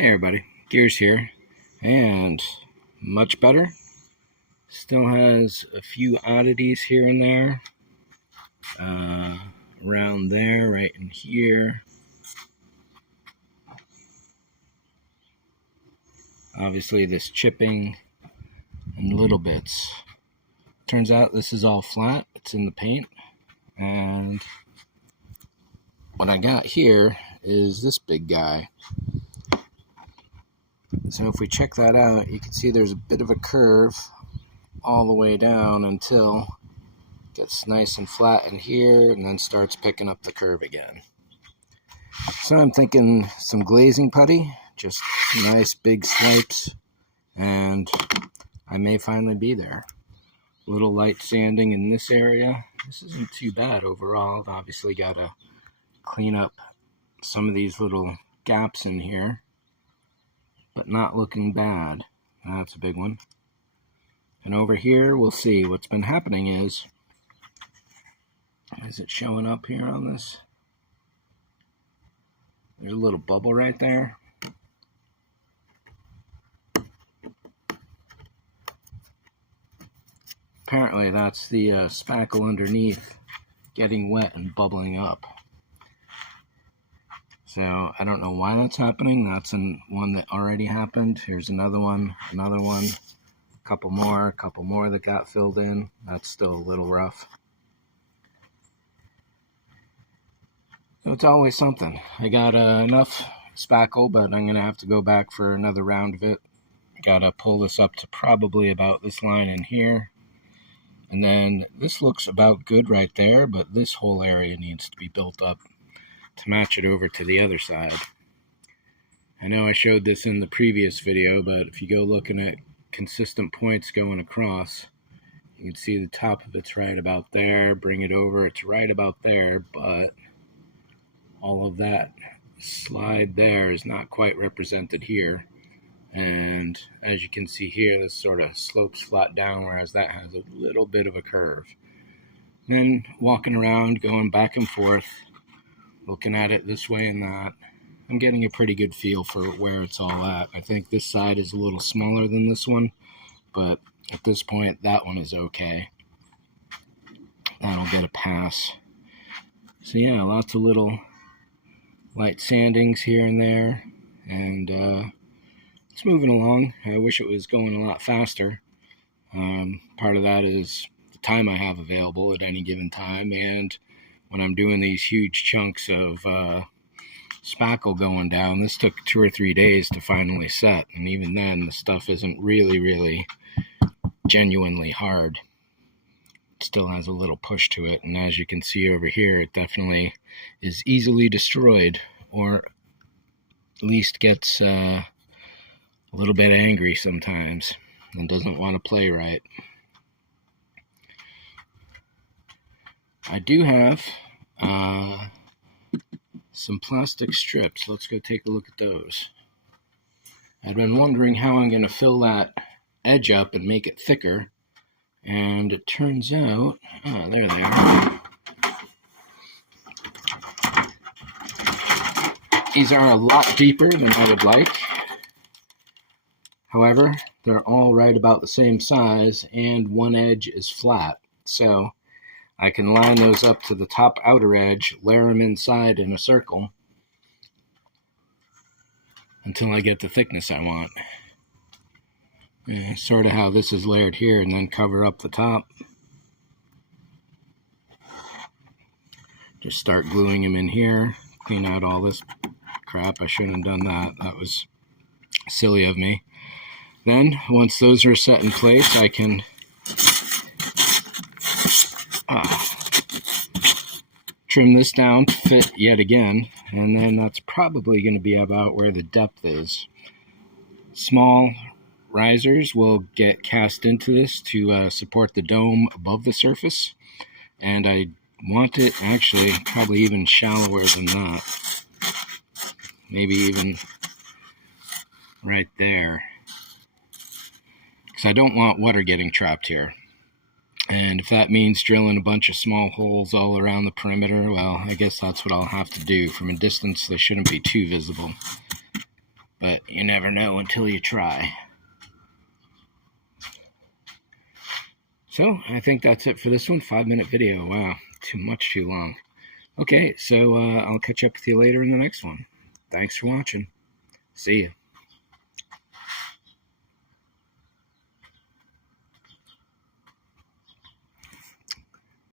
Hey everybody, Gears here, and much better. Still has a few oddities here and there, around there, right in here. Obviously this chipping and little bits. Turns out this is all flat, it's in the paint, and what I got here is this big guy. So if we check that out, you can see there's a bit of a curve all the way down until it gets nice and flat in here and then starts picking up the curve again. So I'm thinking some glazing putty, just nice big swipes, and I may finally be there. A little light sanding in this area. This isn't too bad overall. I've obviously got to clean up some of these little gaps in here, but not looking bad. That's a big one. And over here, we'll see. What's been happening is it showing up here on this? There's a little bubble right there. Apparently that's the spackle underneath getting wet and bubbling up. So I don't know why that's happening. That's one that already happened. Here's another one, a couple more that got filled in. That's still a little rough. So it's always something. I got enough spackle, but I'm going to have to go back for another round of it. Got to pull this up to probably about this line in here. And then this looks about good right there, but this whole area needs to be built up to match it over to the other side. I know I showed this in the previous video, but if you go looking at consistent points going across, you can see the top of it's right about there. Bring it over, it's right about there, but all of that slide there is not quite represented here. And as you can see here, this sort of slopes flat down, whereas that has a little bit of a curve. Then walking around, going back and forth, looking at it this way and that, I'm getting a pretty good feel for where it's all at. I think this side is a little smaller than this one, but at this point, that one is okay. That'll get a pass. So yeah, lots of little light sandings here and there, and it's moving along. I wish it was going a lot faster. Part of that is the time I have available at any given time, and when I'm doing these huge chunks of spackle going down. This took 2 or 3 days to finally set, and even then the stuff isn't really genuinely hard. It still has a little push to it, and as you can see over here, it definitely is easily destroyed, or at least gets a little bit angry sometimes and doesn't want to play right. I do have some plastic strips. Let's go take a look at those. I've been wondering how I'm going to fill that edge up and make it thicker, and it turns out, there they are. These are a lot deeper than I would like. However, they're all right about the same size, and one edge is flat. So I can line those up to the top outer edge, layer them inside in a circle until I get the thickness I want. Sort of how this is layered here, and then cover up the top. Just start gluing them in here, clean out all this crap. I shouldn't have done that. That was silly of me. Then, once those are set in place, I can trim this down to fit yet again, and then that's probably going to be about where the depth is. Small risers will get cast into this to support the dome above the surface, and I want it actually probably even shallower than that. Maybe even right there, because I don't want water getting trapped here. And if that means drilling a bunch of small holes all around the perimeter, well, I guess that's what I'll have to do. From a distance, they shouldn't be too visible. But you never know until you try. So, I think that's it for this one. 5-minute video. Wow, too long. Okay, so I'll catch up with you later in the next one. Thanks for watching. See ya.